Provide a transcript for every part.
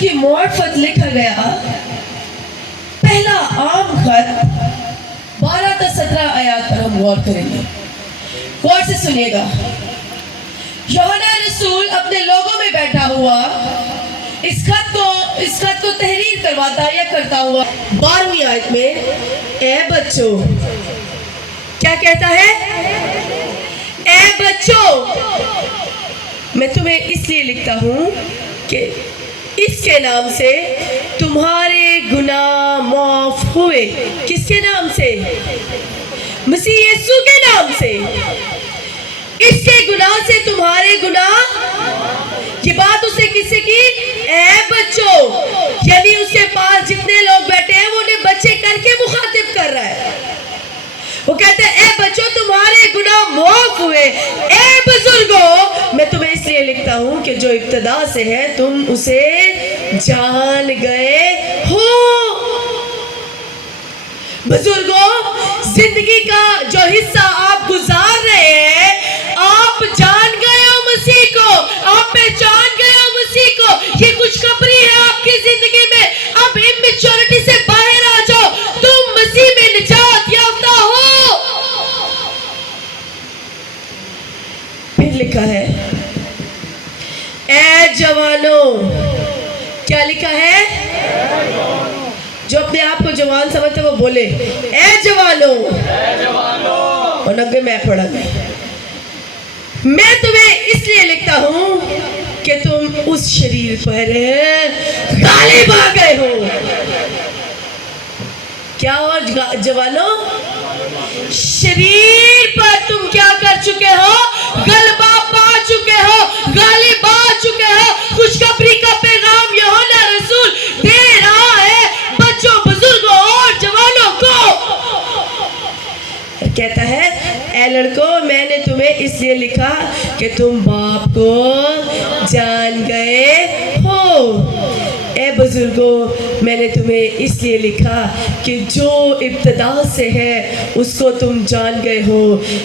की मार्फत लिखा गया पहला आम खत 12 से 17 आयत पर हम गौर करेंगे। गौर से सुनिएगा। यूहन्ना रसूल अपने लोगों में बैठा हुआ इस खत को तहरीर करवाता या करता हुआ 12वीं आयत में ए बच्चों, क्या कहता है? ए बच्चों, मैं तुम्हें इसलिए लिखता हूं कि इसके नाम से तुम्हारे गुनाह माफ हुए। किसके नाम से? मसीह यीशु के नाम से। इसके गुनाह से तुम्हारे गुनाह। ये बात उसने किससे की? ए बच्चों, यानी उसके पास जितने लोग बैठे हैं वो उन्हें बच्चे करके मुखातिब कर रहा है। वो कहते हैं ए बच्चों, तुम्हारे गुनाह माफ हुए। ए बुजुर्गों, मैं तुम्हें इसलिए लिखता हूं कि जो इब्तिदा से है तुम उसे जान गए हो। बुजुर्गों, जिंदगी का जो हिस्सा आप गुजार रहे हैं, आप जान गए हो मसीह को, आप पहचान गए हो मसीह को। ये खुशखबरी है आपकी जिंदगी में। अब इमेच्योरिटी से बाहर आ जाओ, तुम मसीह में निजात याफ्ता हो। फिर लिखा है ए जवानों। क्या लिखा है? जो अपने आप को जवान समझते वो बोले ए जवानों। और नब्बे मैं पढ़ा, मैं तुम्हें इसलिए लिखता हूं कि तुम उस शरीर पर गालिब आ गए हो। क्या हो जवानों? शरीर पर तुम क्या कर चुके हो? गलबा पा चुके हो, गालिब आ चुके हो। खुशखबरी का पैगाम यूहन्ना रसूल दे रहा है बच्चों, बुजुर्गों और जवानों को। कहता है ए लड़कों, मैंने तुम्हें इसलिए लिखा कि तुम बाप को जान गए हो। ए बुजुर्गों, मैंने तुम्हें इसलिए लिखा कि जो इब्तिदा से है उसको तुम जान गए हो।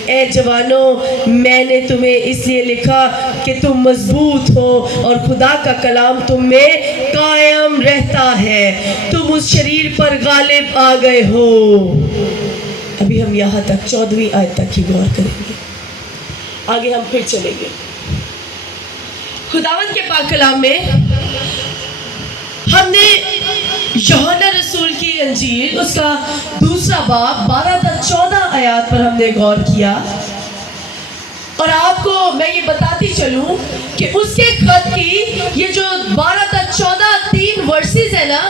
ए जवानों, मैंने तुम्हें इसलिए लिखा कि तुम मजबूत हो और खुदा का कलाम तुम में कायम रहता है। तुम उस शरीर पर गालिब आ गए हो। अभी हम यहाँ तक 14वीं आयत तक ही गौर करेंगे, आगे हम फिर चलेंगे। खुदावंद के पाक कलाम में हमने यूहन्ना रसूल की अंजील उसका दूसरा बाब 12 से 14 आयत पर हमने गौर किया। और आपको मैं ये बताती चलूं कि उसके खत की ये जो 12 से 14 3 वर्सेस है ना,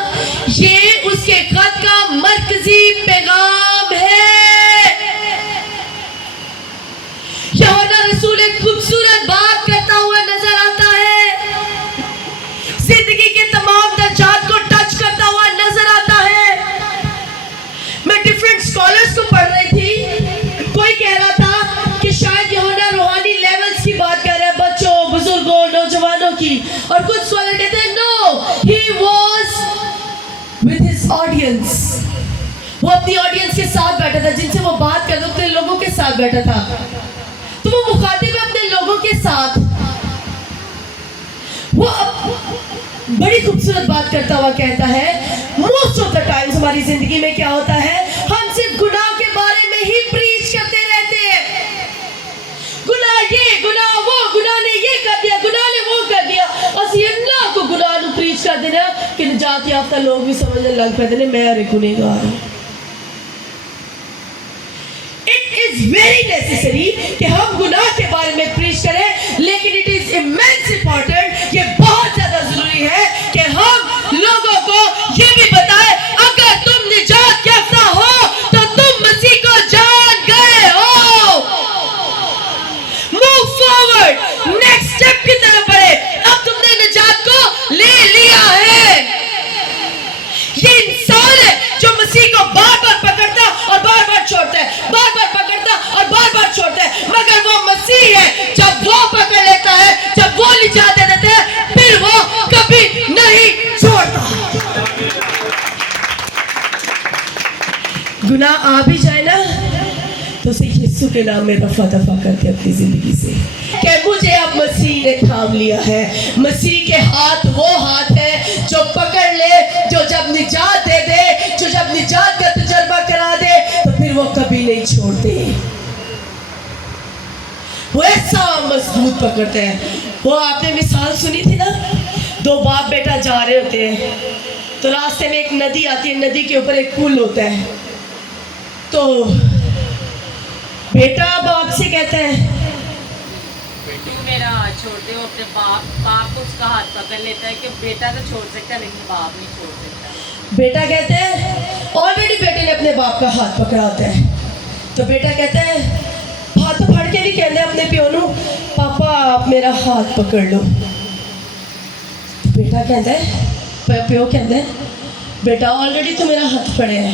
ये उसके खत का मरकजी पैगाम है। यूहन्ना रसूल एक खूबसूरत बात करता हुआ नजर आता है, जिंदगी के तमाम दर्जात को टच करता हुआ नजर आता है। मैं डिफरेंट स्कॉलर्स को पढ़ रही थी, कोई कह रहा था कि शायद यूहन्ना रूहानी लेवल्स की बात कर रहा है, बच्चों, बुजुर्गों, नौजवानों की। और कुछ स्कॉलर कहते हैं no, he was with his audience. वो अपनी ऑडियंस के साथ बैठा था, जिनसे वो बात करता था, अपने लोगों के साथ बैठा था। तो वो मुखातिब है अपने लोगों के साथ। वो बड़ी खूबसूरत बात करता हुआ कहता है, मोस्ट ऑफ द टाइम्स हमारी जिंदगी में क्या होता है, हम सिर्फ गुनाह के बारे में ही प्रीच करते रहते हैं। गुनाह ये, गुनाह वो, गुनाह ने ये कर दिया, गुनाह ने वो कर दिया। असली अल्लाह को गुनाह को प्रीच कर देना कि निजात याफ्ता लोग भी समझने लग पड़ते हैं मैं अरे गुनहगार हूं। वेरी नेसेसरी कि हम गुनाह के बारे में प्रीच करें, लेकिन इट इज इमेंस इंपॉर्टेंट, ये बहुत ज्यादा जरूरी है कि हम लोगों को ये भी बताएं अगर तुम निजात याफ्ता हो तो तुम मसीह को जान गए हो। मूव फॉरवर्ड, नेक्स्ट स्टेप की तरफ बढ़े। अब तुमने निजात को ले लिया है। ये इंसान है जो मसीह को बार बार पकड़ता और बार बार छोड़ता है, बार बार पकड़ता और बार बार छोड़ता है, मगर वो मसीह है जब वो पकड़ लेता है, जब वो निजात दे देता है, फिर वो कभी नहीं छोड़ता। गुनाह आ भी जाए ना तो उसे यीशु के नाम में रफा दफा करके अपनी जिंदगी से कि मुझे अब मसीह ने थाम लिया है। मसीह के हाथ वो हाथ है जो पकड़ ले, जो जब निजात दे दे, जो जब निजात का तजर्बा करा दे, तो फिर वो कभी नहीं छोड़ते। वो ऐसा मजबूत पकड़ते हैं। वो आपने मिसाल सुनी थी ना, दो बाप बेटा जा रहे होते हैं, तो रास्ते में एक नदी आती है, नदी के ऊपर एक पुल होता है। तो बेटा बाप से कहता है, तू मेरा हाथ छोड़ दे। वो अपने बाप को उसका हाथ पकड़ लेता है कि बेटा तो छोड़ सकता है लेकिन बाप नहीं छोड़ सकता। बेटा कहते हैं, ऑलरेडी बेटे ने अपने बाप का हाथ पकड़ा होता है, तो बेटा कहता है, हाथ फड़ के भी कहते हैं अपने प्यो नू, पापा आप मेरा हाथ पकड़ लो। तो बेटा कहता है, प्यो कहता है, बेटा ऑलरेडी तो मेरा हाथ पड़े है।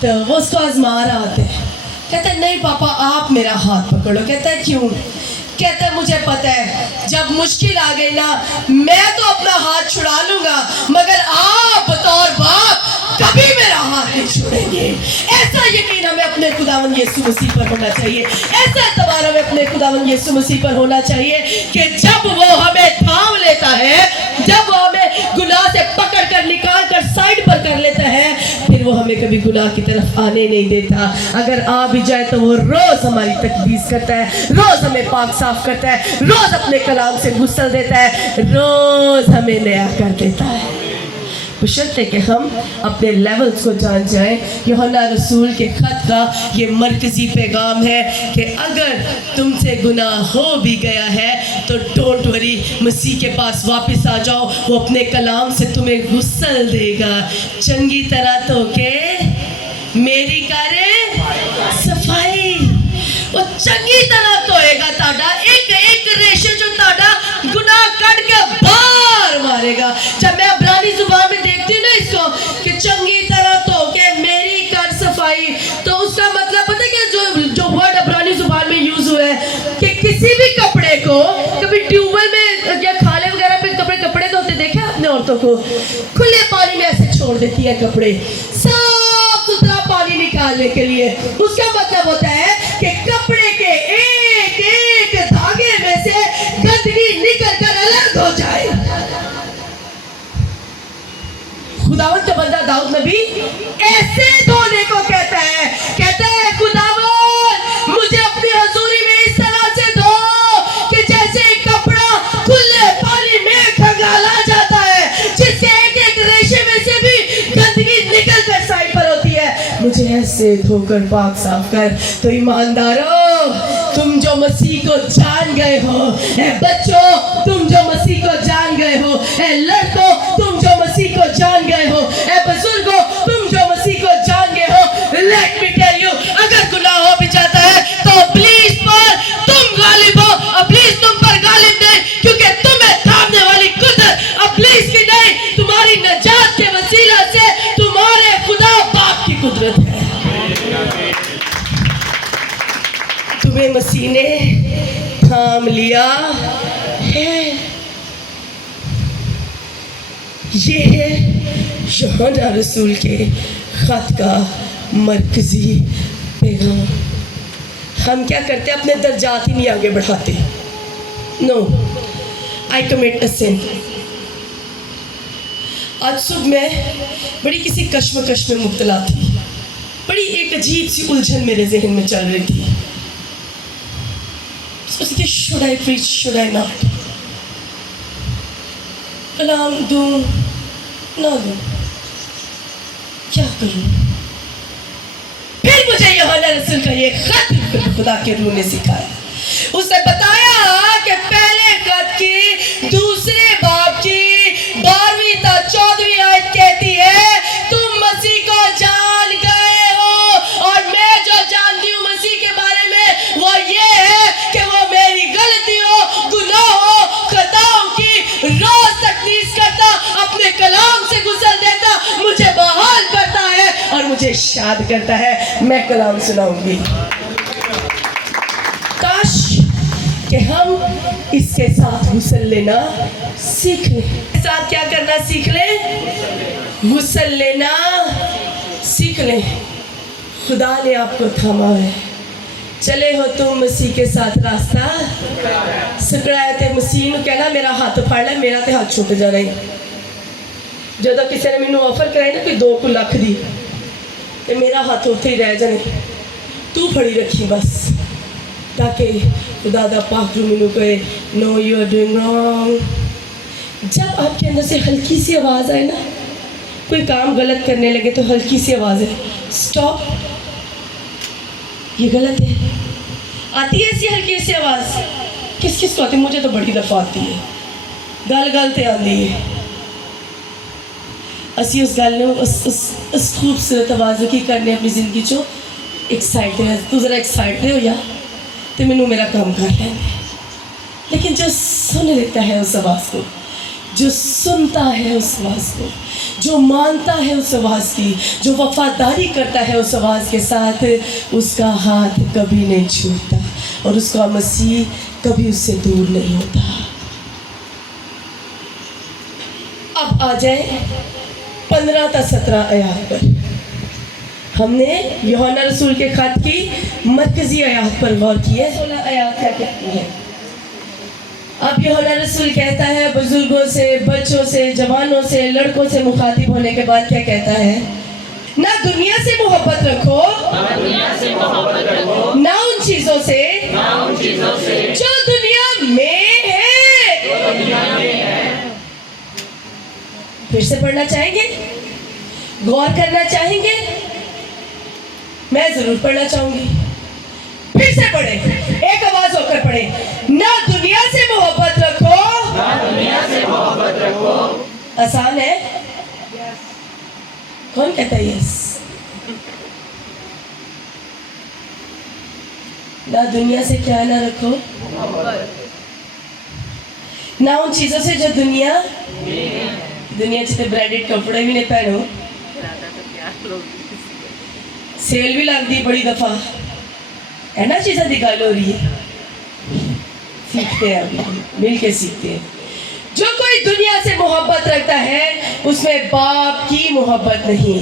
तो वो उसको आजमा रहा होता है, कहता है नहीं पापा आप मेरा हाथ पकड़ो। कहता है क्यों? कहता है मुझे पता है जब मुश्किल आ गई ना, मैं तो अपना हाथ छुड़ा लूंगा, मगर आप बतौर बाप कभी मेरा हाथ नहीं छोड़ेंगे। ऐसा यकीन हमें अपने खुदावंद यीशु मसीह पर होना चाहिए, ऐसा एतबार हमें अपने खुदावंद यीशु मसीह पर होना चाहिए कि जब वो हमें थाम लेता है, जब वो हमें गुनाह से पकड़ कर निकाल कर साइड पर कर लेता है, फिर वो हमें कभी गुनाह की तरफ आने नहीं देता। अगर आ भी जाए तो वो रोज हमारी तकदीस करता है, रोज हमें पाक साफ करता है, रोज अपने कलाम से गुस्ल देता है, रोज हमें नया कर देता है। बशर्ते कि हम अपने लेवल्स को जान जाएं। यूहन्ना रसूल के खत का ये मरकजी पैगाम है कि अगर तुमसे गुनाह हो भी गया है तो डोंट वरी, मसीह के पास वापस आ जाओ, वो अपने कलाम से तुम्हें गुस्ल देगा। चंगी तरह तो के मेरी करे सफाई, वो चंगी तरह धोएगा ताड़ा, एक एक रेशे जो ताड़ा गुनाह कट के बाहर मारेगा। जब मैं अब्रानी जुबान में देखती हूँ ना इसको कि चंगी तरह धो के मेरी कर सफाई, तो उसका मतलब पता है कि जो वर्ड अब्रानी जुबान में यूज हुआ है कि किसी भी कपड़े को कभी ट्यूबवेल में या खाले वगैरह पे कपड़े धोते देखे आपने औरतों को, खुले पानी में ऐसे छोड़ देती है कपड़े साफ सुथरा पानी निकालने के लिए। उसका मतलब होता है कि कपड़े के एक एक धागे में से गंदगी निकल कर अलग हो जाए। खुदावंद का बंदा दाऊद नबी ऐसे धोने को कहता है खुदावंद मुझे अपनी हजूरी में इस तरह से धो कि जैसे कपड़ा खुले पानी में खंगाला जाता है, जिसके एक एक रेशे में से भी गंदगी निकल कर साइड पर होती है, मुझे ऐसे धोकर पाक साफ कर। तो ईमानदारों, तुम जो मसीह को जान गए हो, ए बच्चों तुम जो मसीह को जान गए हो, ए लड़कों तुम जो मसीह को जान गए हो, ए बुजुर्गों तुम जो मसीह को जान गए हो, लेट मी टेल यू, अगर गुनाह हो भी जाता है तो प्लीज पर तुम गालिब हो, प्लीज तुम पर गालिब नहीं, क्योंकि तुम्हें थामने वाली कुदरत प्लीज की नहीं, तुम्हारी नजात के वसीला से तुम्हारे खुदा बाप की कुदरत है। तुम्हें मसीह ने थाम लिया है। ये है यूहन्ना रसूल के खत का मरकजी पैगाम। हम क्या करते हैं, अपने दर्जात ही नहीं आगे बढ़ाते। नो, आई कमिट अ सिन। आज सुबह मैं बड़ी किसी कश्मकश में मुब्तला थी, बड़ी एक अजीब सी उलझन मेरे जहन में चल रही थी। सोचती should I preach, should I not, कलाम दूं ना दूं, क्या करूं? फिर मुझे यूहन्ना रसूल का ये खत खुदा के रूह ने सिखाया। उसने बताया कि पहले खत की दूसरे बाब की 12वीं ता 14वीं आयत कहती है तुम मसीह को जान गए हो, और मैं जो जानती हूँ मसीह के बारे में वो ये है कि वो मेरी गलतियों, गुनाहों, खताओं की रोज तकदीस करता, अपने कलाम से गुस्ल देता, मुझे बहाल करता है और मुझे शाद करता है। मैं कलाम सुनाऊंगी। काश कि हम इसके साथ गुस्ल लेना सीख लें। साथ क्या करना सीख लें? गुस्ल लेना सीख लें। खुदा ने आपको थामा है, चले हो तुम मसीह के साथ रास्ता सकड़ाया थे। मसीह ने कहना मेरा हाथ फड़ ले, मेरा ते हाथ छुट जाना ही। ਜਦੋਂ ਕਿਸੇ ਨੇ ਮੈਨੂੰ ਆਫਰ ਕਰਾਈ ਨਾ ਕੋਈ 2 ਲੱਖ ਦੀ ਤੇ ਮੇਰਾ ਹੱਥ ਉੱਥੇ ਹੀ ਰਹਿ ਜਾਣੇ ਤੂੰ ਫੜੀ ਰੱਖੀ ਬਸ ताकि खुदा दा पाक जो मैनू कहे no you are doing wrong. जब आपके अंदर से हल्की सी आवाज़ आए ना कोई काम गलत करने लगे तो हल्की सी आवाज़ है स्टॉप ये गलत है। आती है ऐसी हल्की सी आवाज़ किस किस को आती है? मुझे तो बड़ी दफ़ा आती है गल गल ते आती है। असी उस गल उस खूबसूरत आवाज़ की करने अपनी ज़िंदगी चो एक्साइटेड तू ज़रा एक्साइटेड हो या तो मैनू मेरा काम कर लेंगे। लेकिन जो सुन लेता है उस आवाज़ को जो सुनता है उस आवाज़ को जो मानता है उस आवाज़ की जो वफादारी करता है उस आवाज़ के साथ उसका हाथ कभी नहीं छूटता और उसका मसीह कभी उससे दूर नहीं होता। अब आ जाए 15 से 17 आयत पर। हमने यूहन्ना रसूल के खत की मरकजी आयत पर गौर किया। 16 आयत क्या कहती है? अब यूहन्ना रसूल कहता है बुजुर्गों से बच्चों से जवानों से लड़कों से मुखातिब होने के बाद क्या कहता है? ना दुनिया से मोहब्बत रखो ना उन चीजों से जो दुनिया में है। फिर से पढ़ना चाहेंगे गौर करना चाहेंगे? मैं जरूर पढ़ना चाहूंगी। फिर से पढ़े एक आवाज होकर पढ़े ना दुनिया से मोहब्बत रखो। आसान है कौन कहता है यस? ना दुनिया से क्या ना रखो ना उन चीजों से जो दुनिया च ब्रांडेड कपड़े भी नहीं पहनो सेल भी लगती बड़ी दफा इन्होंने चीज़ों की गल हो रही है। सीखते हैं अभी मिल के सीखते हैं। जो कोई दुनिया से मोहब्बत रखता है उसमें बाप की मोहब्बत नहीं।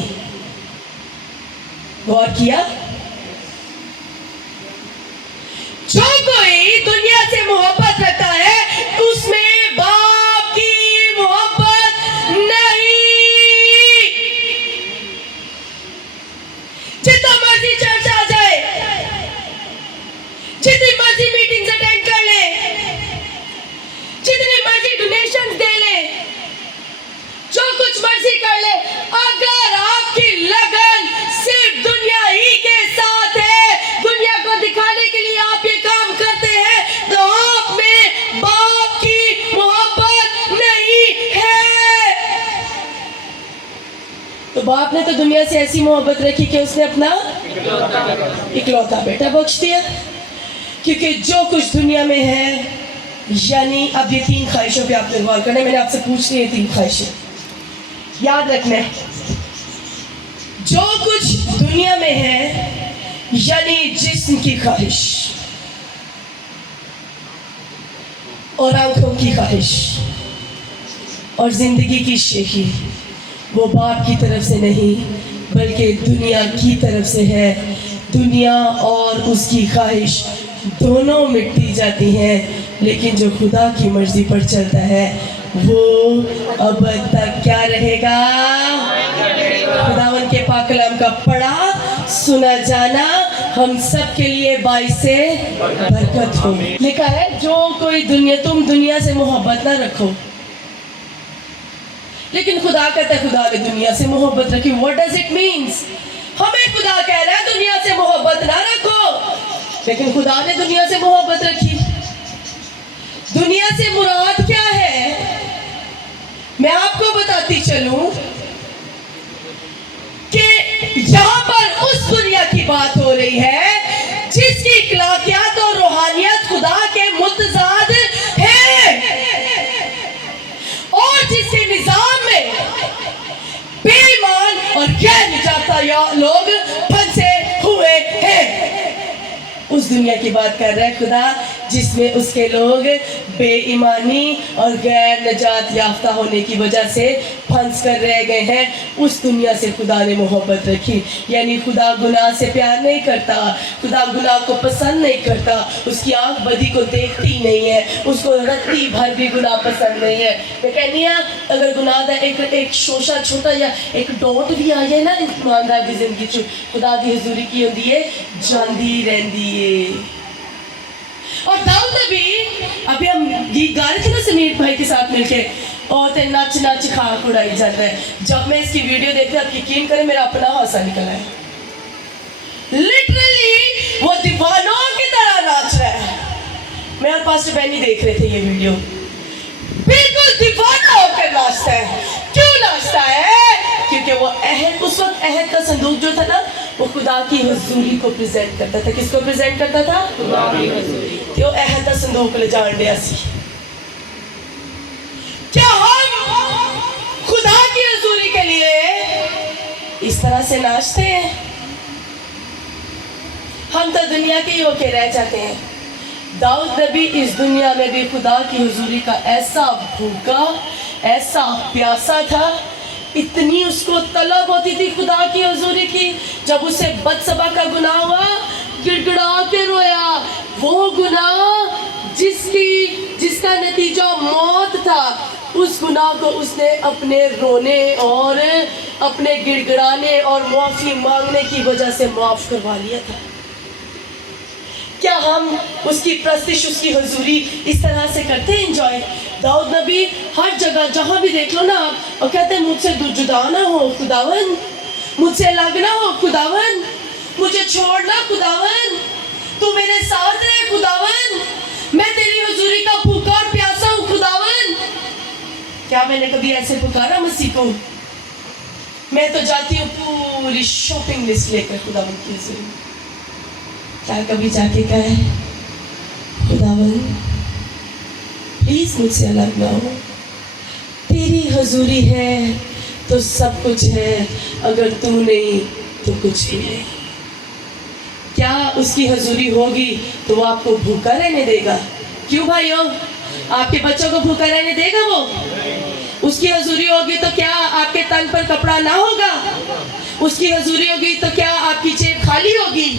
गौर किया? जो कोई दुनिया से मोहब्बत रखता है उसमें बाप की मोहब्बत नहीं। जितना मर्जी चर्च आ जाए जितनी मर्जी मीटिंग्स अटेंड कर ले जितनी मर्जी डोनेशन दे ले जो कुछ मर्जी कर ले अगर आपकी लगन सिर्फ दुनिया ही के साथ है दुनिया को दिखाने के लिए आप ये काम करते हैं तो आप में बाप की मोहब्बत नहीं है। तो बाप ने तो दुनिया से ऐसी मोहब्बत रखी कि उसने अपना इकलौता बेटा बख्श दिया। क्योंकि जो कुछ दुनिया में है यानी अब ये 3 ख्वाहिशों पे आपने गौर करना है। मैंने आपसे पूछ ली 3 ख्वाहिशें याद रखना है। जो कुछ दुनिया में है यानी जिस्म की ख्वाहिश और आंखों की ख्वाहिश और जिंदगी की शेखी वो बाप की तरफ से नहीं बल्कि दुनिया की तरफ से है। दुनिया और उसकी ख्वाहिश दोनों मिटती जाती हैं लेकिन जो खुदा की मर्जी पर चलता है वो अब तक क्या रहेगा? खुदावन के पाक कलाम का पढ़ा सुना जाना हम सब के लिए बाइस से बरकत हो। लिखा है जो कोई तुम दुनिया से मोहब्बत ना रखो। लेकिन खुदा कहता है खुदा ने दुनिया से मोहब्बत रखी। What does it means? हमें खुदा कह रहा है दुनिया से मोहब्बत ना रखो लेकिन खुदा ने दुनिया से मोहब्बत रखी। दुनिया से मुराद क्या है? मैं आपको बताती चलूं कि यहां पर उस दुनिया की बात हो रही है जिसकी इखलाकियात और रूहानियत खुदा के मुतजाद है और जिसके निजाम में बेईमान और गैर निजाता लोग फंसे हुए हैं। उस दुनिया की बात कर रहा है खुदा जिसमें उसके लोग बेईमानी और गैर नजात याफ्ता होने की वजह से फंस कर रह गए हैं। उस दुनिया से खुदा ने मोहब्बत रखी। यानी खुदा गुनाह से प्यार नहीं करता, खुदा गुनाह को पसंद नहीं करता, उसकी आंख बदी को देखती नहीं है, उसको रत्ती भर भी गुनाह पसंद नहीं है। मैं कहनी हाँ, अगर गुनाह का एक शोशा छोटा या एक डॉट भी आ जाए ना ईमानदार की जिंदगी च, खुदा की हजूरी की होती है, जाती रहती है। और दाऊद ने भी, अभी हम गीत गा रहे थे ना समीर भाई के साथ मिलके, और ते नच नच खाक उड़ाई जाता है। जब मैं इसकी वीडियो देखती आप यकीन करें मेरा अपना हौसला निकला है। लिटरली वो दीवानों की तरह नाच रहा है। मैं और पास्टर बैनी देख रहे थे ये वीडियो, बिल्कुल दीवाना होकर नाचता है। क्यों नाचता है? क्योंकि वो अहद, उस वक्त अहद का संदूक जो था ना, वो खुदा की हुजूरी को प्रेजेंट करता था। किसको प्रेजेंट करता था? खुदा की हुजूरी। तो अहद का संदूक ले जान दिया सी। क्या हम खुदा की हुजूरी के लिए इस तरह से नाचते हैं? हम तो दुनिया के ही होके रह जाते हैं। दाऊद नबी इस दुनिया में भी खुदा की हुजूरी का ऐसा भूखा, ऐसा प्यासा था, इतनी उसको तलब होती थी खुदा की हुजूरी की। जब उसे बदसबा का गुनाह हुआ, गिड़गिड़ा के रोया। वो गुनाह जिसका नतीजा मौत था, उस गुनाह को उसने अपने रोने और अपने गिड़गिड़ाने और माफी मांगने की वजह से माफ करवा लिया था। क्या हम उसकी प्रस्तिश, उसकी हुजूरी इस तरह से करते हैं एंजॉय? दाऊद नबी हर जगह जहां भी देख लो ना, और कहते हैं मुझसे जुदा ना हो खुदावन, मुझसे अलग ना हो खुदावन, मुझे छोड़ना खुदावन, तू मेरे साथ रहे खुदावन, मैं तेरी हुजूरी का भूखा और प्यासा हूँ खुदावन। क्या मैंने कभी ऐसे पुकारा मसीह को? मैं तो जाती हूँ पूरी शॉपिंग लिस्ट लेकर खुदावन की हुजूरी में। क्या कभी जाके कहे खुदावन प्लीज मुझसे अलग ना हो, तेरी हजूरी है तो सब कुछ है, अगर तू नहीं तो कुछ भी नहीं। क्या उसकी हजूरी होगी तो वो आपको भूखा रहने देगा? क्यों भाइयों, आपके बच्चों को भूखा रहने देगा वो? उसकी हजूरी होगी तो क्या आपके तन पर कपड़ा ना होगा? उसकी हजूरी होगी तो क्या आपकी जेब खाली होगी?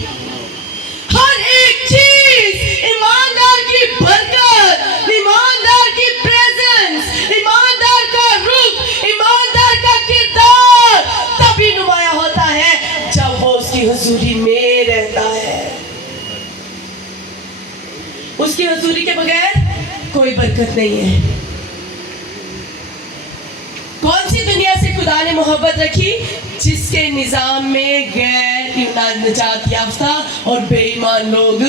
हर एक चीज, ईमानदार की बरकत, ईमानदार की प्रेजेंस, ईमानदार का रुख, ईमानदार का किरदार तभी नुमाया होता है जब वो उसकी हुजूरी में रहता है। उसकी हुजूरी के बगैर कोई बरकत नहीं है। कौन सी दुनिया से खुदा ने मोहब्बत रखी? जिसके निजाम में गैर निजात याफ्ता और बेईमान लोग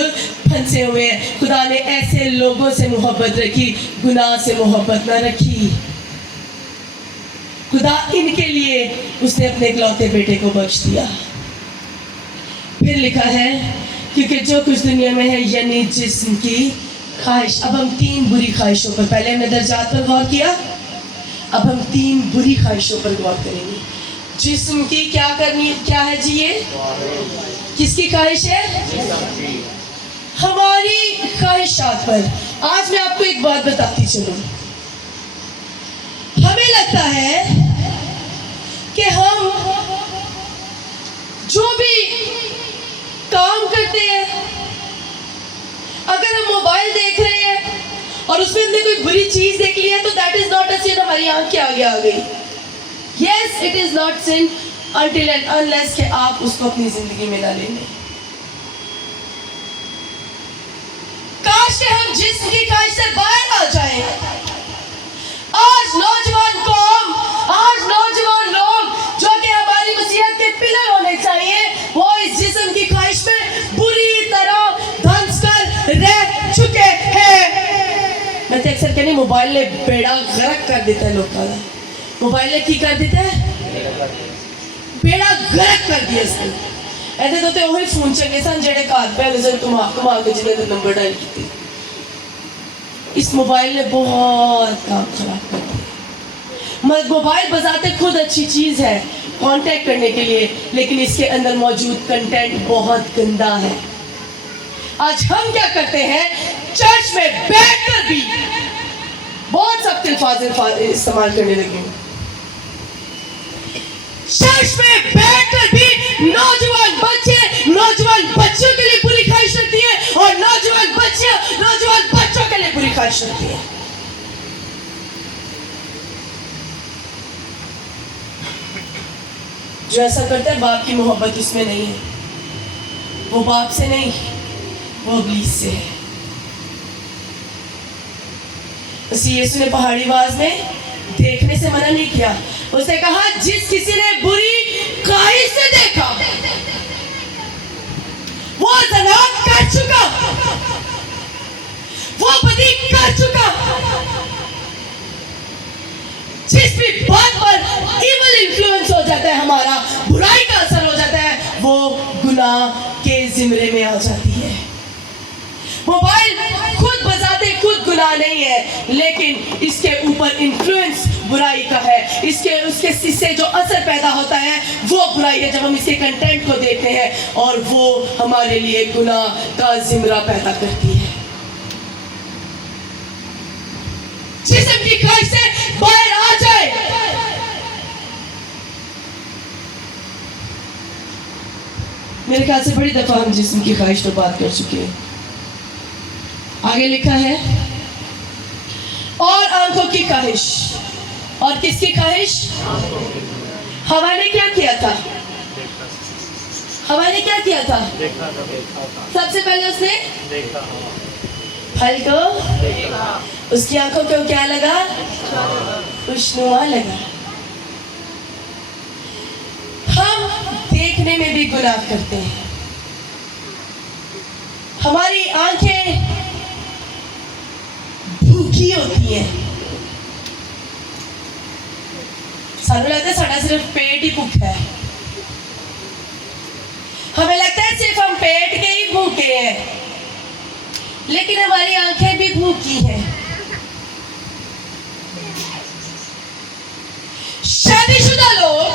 फंसे हुए हैं। खुदा ने ऐसे लोगों से मोहब्बत रखी, गुनाह से मोहब्बत ना रखी। खुदा इनके लिए उसने अपने इकलौते बेटे को बख्श दिया। फिर लिखा है क्योंकि जो कुछ दुनिया में है, यानी जिस्म की ख्वाहिश। अब हम 3 बुरी ख्वाहिशों पर, पहले हमने दर्जात पर गौर किया, अब हम 3 बुरी ख्वाहिशों पर गौर करेंगे। जिस्म की क्या करनी, क्या है जी ये? किसकी ख्वाहिश है? हमारी ख्वाहिशात पर। आज मैं आपको एक बात बताती चलूं। हमें लगता है कि हम जो भी काम करते हैं, अगर हम मोबाइल देख रहे हैं और उसमें हमने कोई बुरी चीज देख ली है तो that is not a sin, हमारी आंख के आगे आ गई। Yes, it is not sin until and unless कि आप उसको अपनी जिंदगी में ना ले लें। काश के हम जिस्म की ख्वाहिश से बाहर आ जाएं। आज नौजवान कौम, आज नौजवान लोग जो कि हमारी मसीहत के पिलर होने चाहिए, वो इस जिस्म की ख्वाहिश में बुरी तरह धंस कर रह चुके हैं। मैं तो अक्सर कहनी मोबाइल ने बेड़ा गर्क कर देता है लोगों का। मोबाइल ने की कर देता है, बेड़ा गर्क कर दिया इसने। ऐसे तो वही फोन चंगे सन जेड़े घर पे नजर घुमा के जिन्हें नंबर डायल किए। इस मोबाइल ने बहुत काम खराब कर दिया। मोबाइल बजाते खुद अच्छी चीज है कांटेक्ट करने के लिए, लेकिन इसके अंदर मौजूद कंटेंट बहुत गंदा है। आज हम क्या करते हैं, चर्च में बैठकर भी बहुत सख्त अल्फाज इस्तेमाल करने लगे। चर्च में बैठकर भी नौजवान बच्चों के लिए बुरी ख्वाहिश रखती है और नौजवान बच्चों के लिए बुरी ख्वाहिश रखती है। जो ऐसा करता है बाप की मोहब्बत उसमें नहीं है, वो बाप से नहीं, वो इब्लीस से है। उसी यीशु ने पहाड़ी आवाज में देखने से मना नहीं किया, उसने कहा जिस किसी ने बुरी ख्वाहिश से देखा वो ज़नात कर चुका, वो बदी कर चुका। जिस भी बात पर इविल इन्फ्लुएंस हो जाता है, हमारा बुराई का असर हो जाता है, वो गुनाह के जिम्मे में आ जाती है। मोबाइल खुद बजाते खुद गुनाह नहीं है, लेकिन इसके ऊपर इन्फ्लुएंस बुराई का है, इससे जो असर पैदा होता है वो बुराई है। जब हम इसके कंटेंट को देखते हैं और वो हमारे लिए गुनाह का जिम्रा पैदा करती है। जिस्म की ख्वाहिश से बाहर आ जाए। मेरे ख्याल से बड़ी दफा हम जिस्म की ख्वाहिश पर बात कर चुके हैं। आगे लिखा है और आंखों की ख्वाहिश, और किसकी ख्वाहिश? हवा ने क्या किया था? हवा ने क्या किया था? सबसे पहले उसने फल को उसकी आंखों को क्या लगा? खुशनुमा लगा। हम देखने में भी गुनाह करते हैं। हमारी आंखें भूखी होती हैं। सानू लगता है साडा सिर्फ पेट ही भूखा है। हमें लगता है सिर्फ हम पेट के ही भूखे हैं, लेकिन हमारी आंखें भी भूखी हैं। शादीशुदा लोग,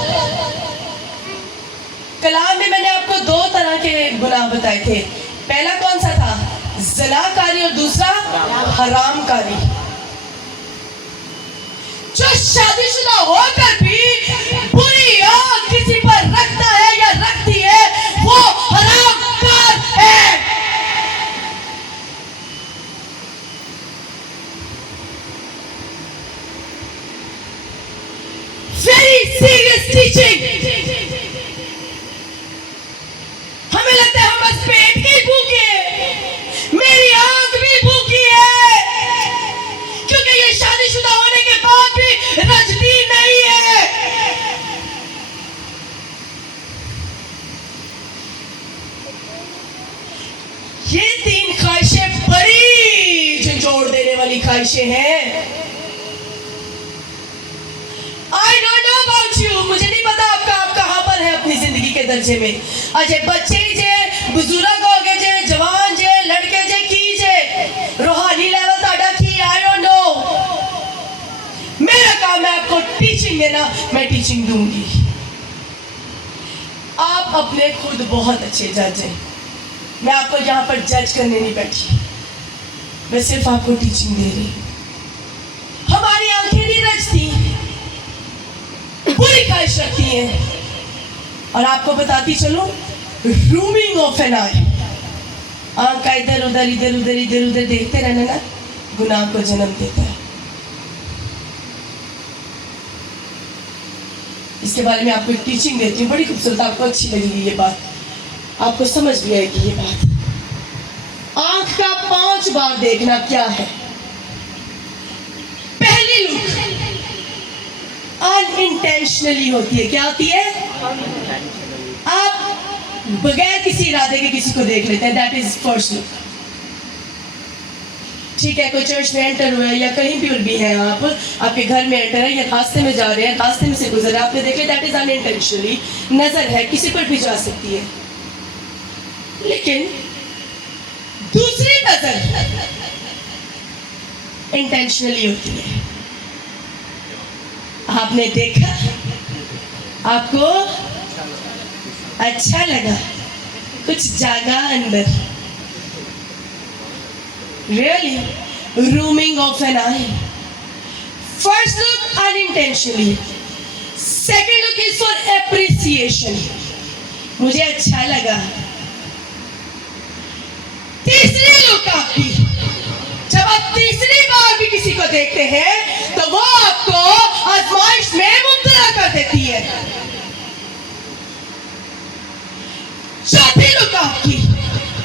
कलाम में मैंने आपको दो तरह के गुनाह बताए थे। पहला कौन सा था? ज़नाकारी, और दूसरा हरामकारी। जो शादीशुदा होकर भी बुरी आंख किसी पर रखता है या रखती है, वो हरामकार है। Very serious teaching। हमें लगता है हम बस पेट के ही भूखे हैं, मेरी आंख भी भूखी है, क्योंकि ये शादीशुदा होने के बाद भी रजती नहीं है। ये तीन ख्वाहिशें बड़ी झंझोड़ देने वाली ख्वाहिशें हैं। I don't know about you, मुझे नहीं पता आप कहां पर है अपनी जिंदगी के दर्जे में। अजय बच्चे जे, बुजुर्ग हो गए जे, जवान जे, लड़के जे की जे, रूहानी लेवल ताड़ा की, I don't know। मेरा काम है आपको टीचिंग देना, मैं टीचिंग दूंगी। आप अपने खुद बहुत अच्छे जज हैं। मैं आपको यहाँ पर जज करने नहीं बैठी, मैं सिर्फ आपको टीचिंग दे रही। हमारी आंखें नहीं रचती, बुरी ख्वाहिश रखती है। और आपको बताती चलूं, रूमिंग ऑफ एन आई, आंख का इधर उधर देखते रहना ना गुनाह को जन्म देता है। इसके बारे में आपको एक टीचिंग देती हूँ, बड़ी खूबसूरत, आपको अच्छी लगेगी ये बात, आपको समझ भी आएगी ये बात। आंख का 5 बार देखना क्या है? पहली लुक अनइंटेंशनली होती है। क्या होती है? आप बगैर किसी इरादे के किसी को देख लेते हैं, दैट इज फर्स्ट लुक। ठीक है, कोई चर्च में एंटर हुआ है या कहीं भी हैं आप, आपके घर में एंटर है या रास्ते में जा रहे हैं, रास्ते में से गुजर आपने देख लिया, दैट इज अनइंटेंशनली। नजर है, किसी पर भी जा सकती है। लेकिन दूसरी नजर इंटेंशनली होती है। आपने देखा, आपको अच्छा लगा, कुछ जागा अंदर, Really? Rooming of an eye. First look unintentionally. Second look is for appreciation. मुझे अच्छा लगा. तीसरी लुक आपकी, जब आप तीसरी बार भी किसी को देखते हैं तो वो आपको आजमाइश में मुब्तला कर देती है. चौथी लुक आपकी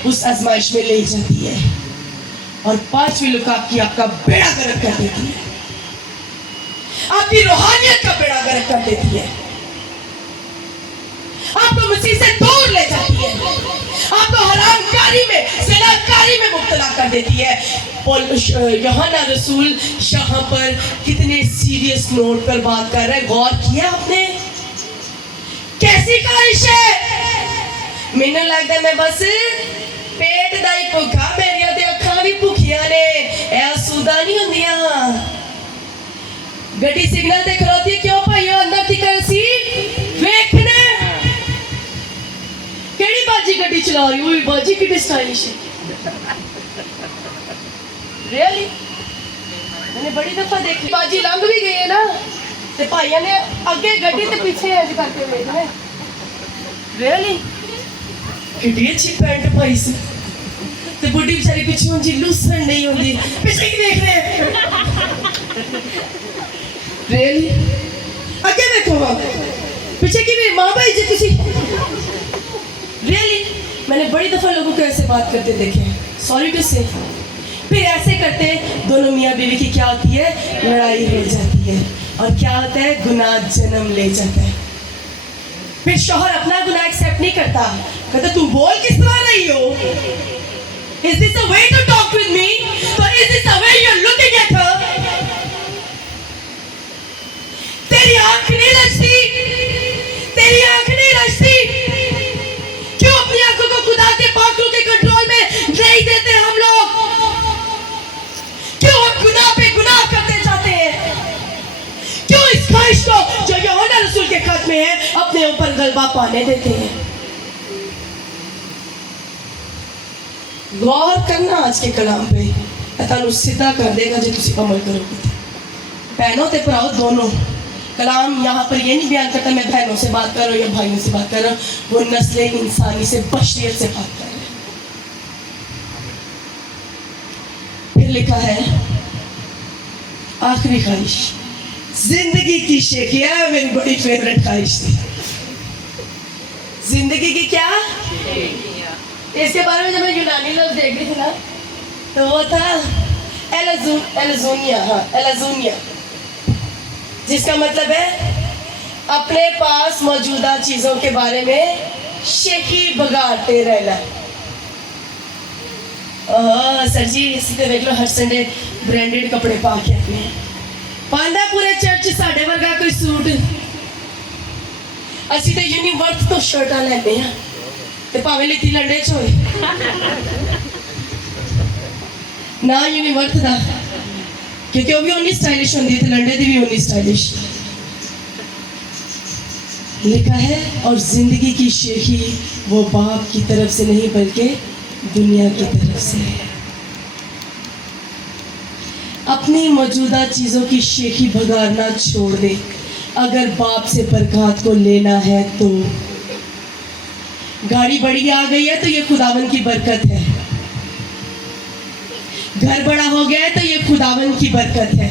उस आजमाइश में ले जाती है और पांचवी लुक आपकी आपका बेड़ा गर्क कर देती है, आपकी रूहानियत का बेड़ा गर्क कर देती है, आपको मसीह से दूर ले जाती है, आपको हरामकारी में ज़िनाकारी में मुब्तला कर देती है. यूहन्ना रसूल यहाँ पर कितने सीरियस नोट पर बात कर रहे हैं, गौर किया आपने? कैसी ख्वाहिश है? मैंने लगता है मैं बस पेट दा ही भुखा, मेरिया ते अखां भी भुखियां ने, ऐ सूदा नहीं हुंदियां. गड्डी सिग्नल ते खलोती है, क्यों भाईओ अंदर तिकर सी वेखना. केड़ी बाजी गड्डी चला रही हुई, बाजी कितनी स्टाइलिश है. रियली मैंने बड़ी दफा देखी, बाजी लंघ भी गई है ना ते भाइयों ने आगे गड्डी ते पीछे ऐसे करके देखना. रियली कितनी अच्छी पैंट पाई सी ते बुढ़ी बेचारी पीछे उंजी लूसन नहीं होती, पीछे की देख रहे हैं. रियली आगे देखो वहां पीछे की मेरी माँ भाई जी तुसी. रियली मैंने बड़ी दफा लोगों को ऐसे बात करते देखे हैं. सॉरी टू से. फिर ऐसे करते दोनों मियाँ बीवी की क्या होती है, लड़ाई हो जाती है और क्या होता है, गुनाह जन्म ले जाता है. फिर शौहर अपना गुनाह एक्सेप्ट नहीं करता, कहता तू बोल किस तरह रही हो. Is this a way to talk with me? So is this a way you're looking at her? तेरी आंख नहीं रचती, तेरी आंख नहीं रचती. क्यों अपनी आंखों को खुदा के पाकों के कंट्रोल में नहीं देते हम लोग? क्यों हम गुनाह पे गुनाह करते जाते हैं? क्यों इस ख्वाहिश को जो यूहन्ना रसूल के खत में है अपने ऊपर गलबा पाने देते हैं? गौर करना आज के कलाम पे, तुहानू सीधा कर देगा जो तुसी अमल करोगे. बहनों ते भराओ दोनों. कलाम यहाँ पर ये नहीं बयान करता मैं बहनों से बात कर रहा हूँ या भाइयों से बात कर रहा हूँ, वो नस्ल इंसानी से, बशरियत से बात कर रहे हैं. फिर लिखा है आखिरी ख्वाहिश, जिंदगी की शेखिया. मेरी बड़ी फेवरेट ख्वाहिश थी. जिंदगी की क्या? इसके बारे में जब मैं यूनानी लोग देख रही थी ना तो वो था एलाजूनिया. हाँ एलाजूनिया, जिसका मतलब है अपने पास मौजूदा चीजों के बारे में शेखी बगाड़ते रहना. सर जी इसी तरह देख लो, हर संडे ब्रांडेड कपड़े पा के अपने पांदा पूरे चर्च साढ़े वर्गा कोई सूट. असी तो यूनिवर्थ तो शर्टा लेते हैं ते भावें लिखी लंडे च होए ना यूनिवर्थ दा, क्योंकि वो भी उन्नी स्टाइलिश होंगी तो लंडे दी भी उन्नी स्टाइलिश. लिखा है और जिंदगी की शेखी वो बाप की तरफ से नहीं बल्कि दुनिया की तरफ से है. अपनी मौजूदा चीजों की शेखी भगाना छोड़ दे अगर बाप से बरकत को लेना है तो. गाड़ी बड़ी आ गई है तो ये खुदावन की बरकत है. घर बड़ा हो गया है तो ये खुदावन की बरकत है.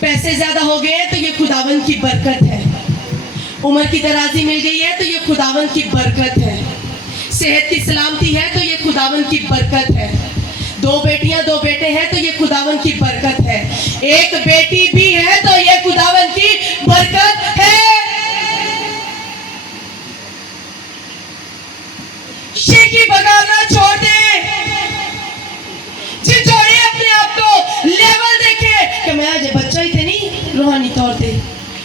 पैसे ज्यादा हो गए हैं तो ये खुदावन की बरकत है. उम्र की दराजी मिल गई है तो ये खुदावन की बरकत है. सेहत की सलामती है तो ये खुदावन की बरकत है. 2 बेटियां 2 बेटे हैं तो ये खुदावन की बरकत है. 1 बेटी भी है तो ये खुदावन की बरकत है. शेखी बगाना छोड़ दे. जिजोड़े अपने आप को लेवल देखे कि मैं आज बच्चा ही थे नहीं रूहानी तौर पे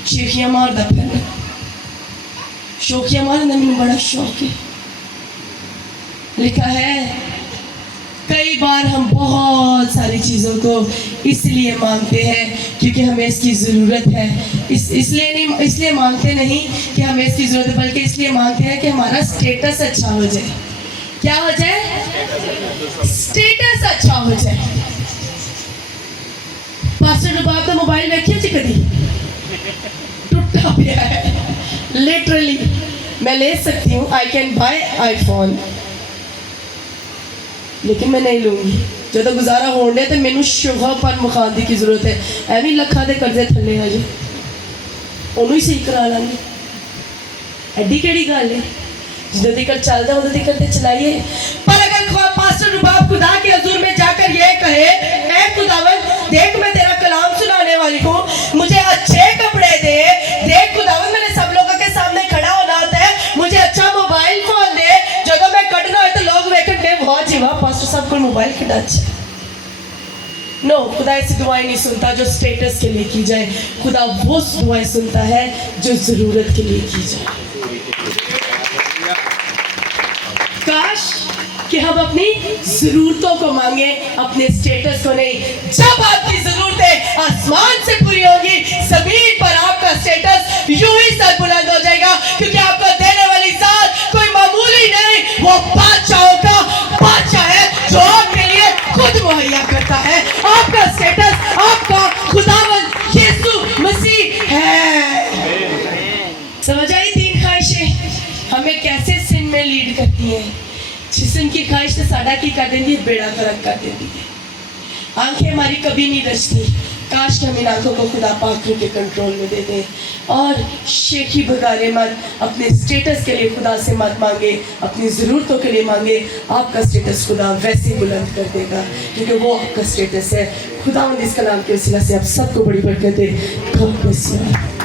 शेखियां मारदा फिर शौकिया मारने में बड़ा शौक है. लिखा है कई बार हम बहुत सारी चीज़ों को इसलिए मांगते हैं क्योंकि हमें इसकी ज़रूरत है. इसलिए मांगते नहीं कि हमें इसकी ज़रूरत है, बल्कि इसलिए मांगते हैं कि हमारा स्टेटस अच्छा हो जाए, क्या हो जाए? स्टेटस अच्छा हो जाए। पास्टर रुबाब का मोबाइल देखिए जी कभी टूटा पिया है लिटरली। मैं ले सकती हूँ, आई कैन बाय आईफोन, लेकिन मैं नहीं लूंगी। जो तो गुजारा होने तो मैनू शोभा पर मुखांदी की जरूरत है। एवं लखा के कर्जे थले है जी, ਉਹਨੂੰ ही सही करा लांगी। एडी केड़ी गल है, जिदों तक चलता उदों तक ते चलाइए। पर अगर पास्टर रुबाब खुदा के हजूर में जाकर ये कहे, ऐ खुदावंद देख मैं तेरा कलाम सुनाने वाली हूँ, मुझे अच्छे कपड़े दे, देख खुदावंद मैंने सब लोगों के सामने खड़ा होना होता है, मुझे अच्छा मोबाइल फोन दे, जो मैं कटना हो तो लोग वेखने बहुत जी वाह पास्टर साहब को मोबाइल कितना अच्छा। नो, खुदा ऐसी दुआएं नहीं सुनता जो स्टेटस के लिए की जाए। खुदा वो दुआएं सुनता है जो जरूरत के लिए की जाए। काश कि हम अपनी जरूरतों को मांगे, अपने स्टेटस को नहीं। जब आपकी जरूरतें आसमान से पूरी होंगी, जमीन पर आपका स्टेटस यूं ही सर बुलंद हो जाएगा, क्योंकि आपको देने वाली जात कोई मामूली नहीं, वो बादशाहों का बादशाह है जो आपके लिए खुद मुहैया करता है। आपका स्टेटस आपका खुदावंद यीशु मसीह है। समझ आई? 3 ख्वाहिशें हमें कैसे सिन में लीड करती हैं। जिस्म की ख्वाहिश तो साडा की कर देती है, बेड़ा गर्क कर देती है। आंखें हमारी कभी नहीं रचती। काश हम इन आंखों को खुदा पाक के कंट्रोल में दे दें। और शेखी भगारे मत, अपने स्टेटस के लिए खुदा से मत मांगे, अपनी ज़रूरतों के लिए मांगे। आपका स्टेटस खुदा वैसे ही बुलंद कर देगा, क्योंकि वो आपका स्टेटस है। खुदा इस कलाम के वसीला से आप सबको बड़ी बरकत दे। God bless you.